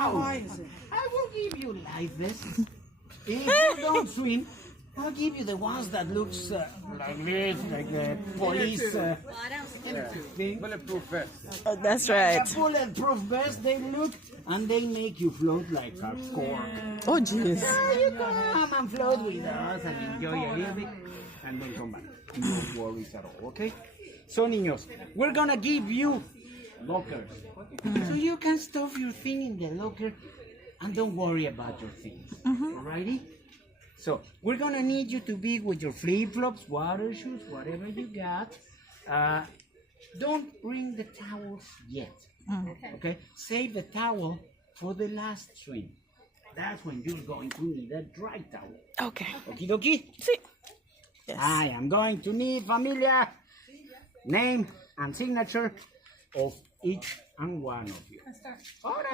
How is it? I will give you life vests. If you don't swim, I'll give you the ones that looks like this, like the police thing. Bulletproof vest. Oh, that's A right. bulletproof vest, they look, and they make you float like a cork. Oh, jeez. You come and float with us and enjoy a little bit, and then come back. No worries at all, okay? So, niños, we're gonna give you lockers. So you can stuff your thing in the locker and don't worry about your things. Alrighty? So, we're gonna need you to be with your flip-flops, water shoes, whatever you got. Don't bring the towels yet. Okay? Save the towel for the last swim. That's when you're going to need a dry towel. Okay. Okie dokie? Sí. Yes. I am going to need, familia, name and signature of each and one of you. Órale.